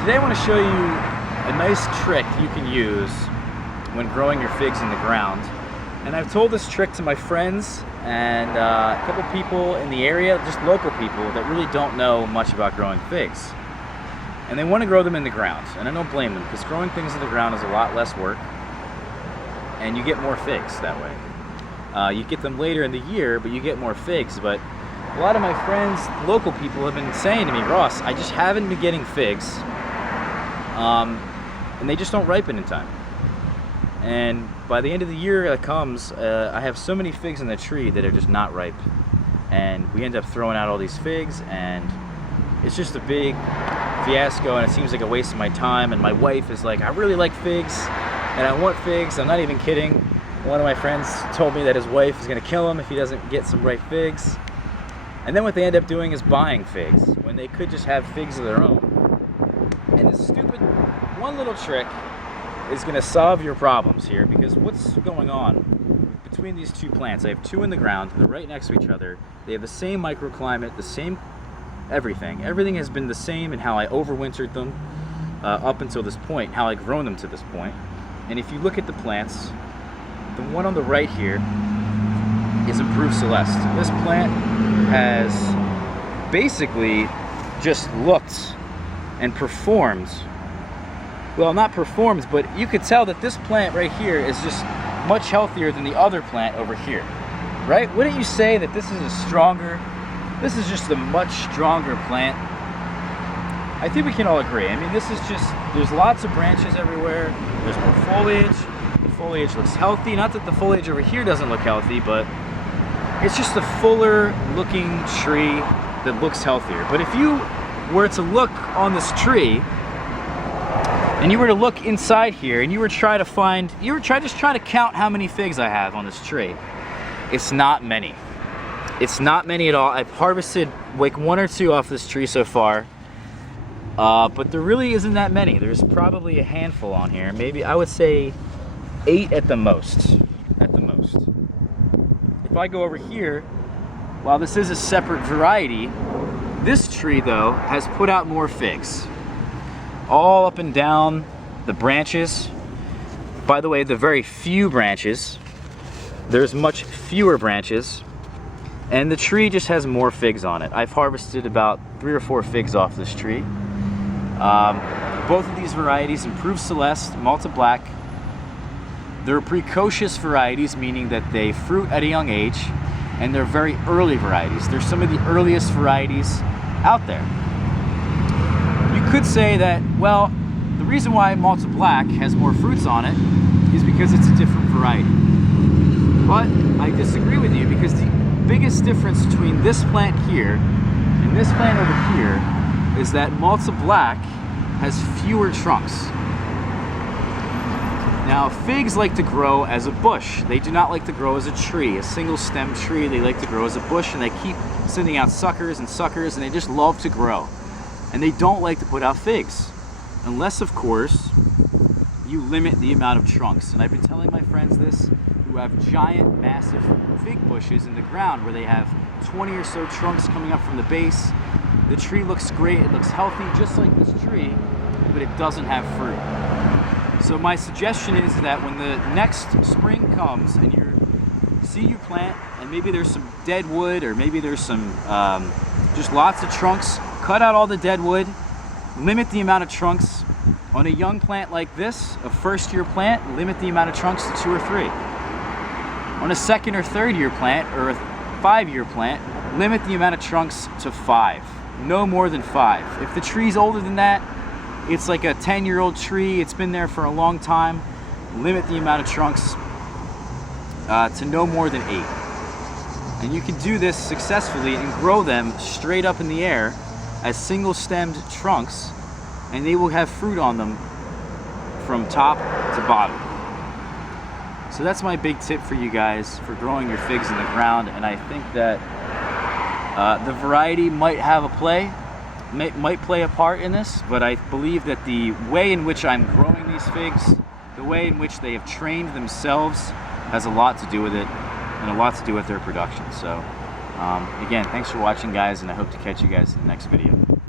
Today I want to show you a nice trick you can use when growing your figs in the ground. And I've told this trick to my friends and a couple people in the area, just local people that really don't know much about growing figs. And they want to grow them in the ground, and I don't blame them, because growing things in the ground is a lot less work and you get more figs that way. You get them later in the year, but you get more figs. But a lot of my friends, local people, have been saying to me, Ross, I just haven't been getting figs, and they just don't ripen in time. And by the end of the year that comes, I have so many figs in the tree that are just not ripe. And we end up throwing out all these figs, and it's just a big fiasco, and it seems like a waste of my time. And my wife is like, I really like figs, and I want figs. I'm not even kidding. One of my friends told me that his wife is gonna kill him if he doesn't get some ripe figs. And then what they end up doing is buying figs, when they could just have figs of their own. And this stupid one little trick is going to solve your problems here, because what's going on between these two plants? I have two in the ground, they're right next to each other, they have the same microclimate, the same everything. Everything has been the same in how I overwintered them up until this point, how I've grown them to this point. And if you look at the plants, the one on the right here is Improved Celeste. This plant has basically just looked and performed, well, not performed, but you could tell that this plant right here is just much healthier than the other plant over here, right? Wouldn't you say that this is this is just a much stronger plant? I think we can all agree. I mean, this is just, there's lots of branches everywhere, there's more foliage, the foliage looks healthy. Not that the foliage over here doesn't look healthy, but it's just a fuller looking tree that looks healthier. But if you were to look on this tree, and you were to look inside here, and you were just trying to count how many figs I have on this tree, it's not many. It's not many at all. I've harvested like one or two off this tree so far, but there really isn't that many. There's probably a handful on here. Maybe I would say 8 at the most. At the most. If I go over here, while this is a separate variety, this tree though has put out more figs. All up and down the branches. By the way, the very few branches, there's much fewer branches, and the tree just has more figs on it. I've harvested about 3 or 4 figs off this tree. Both of these varieties, Improved Celeste, Malta Black, they're precocious varieties, meaning that they fruit at a young age, and they're very early varieties. They're some of the earliest varieties out there. You could say that, well, the reason why Malta Black has more fruits on it is because it's a different variety. But I disagree with you, because the biggest difference between this plant here and this plant over here is that Malta Black has fewer trunks. Now, figs like to grow as a bush. They do not like to grow as a tree, a single stem tree. They like to grow as a bush, and they keep sending out suckers and suckers, and they just love to grow. And they don't like to put out figs, unless, of course, you limit the amount of trunks. And I've been telling my friends this, who have giant, massive fig bushes in the ground where they have 20 or so trunks coming up from the base. The tree looks great, it looks healthy, just like this tree, but it doesn't have fruit. So my suggestion is that when the next spring comes and you see your plant, and maybe there's some dead wood, or maybe there's some just lots of trunks, cut out all the dead wood, limit the amount of trunks. On a young plant like this, a first-year plant, limit the amount of trunks to 2 or 3. On a second or third-year plant, or a 5-year plant, limit the amount of trunks to 5. No more than 5. If the tree's older than that, it's like a 10-year-old tree, it's been there for a long time, limit the amount of trunks to no more than 8. And you can do this successfully and grow them straight up in the air as single-stemmed trunks, and they will have fruit on them from top to bottom. So that's my big tip for you guys for growing your figs in the ground, and I think that the variety might have a play, might play a part in this, but I believe that the way in which I'm growing these figs, the way in which they have trained themselves, has a lot to do with it, and a lot to do with their production. So again, thanks for watching, guys, and I hope to catch you guys in the next video.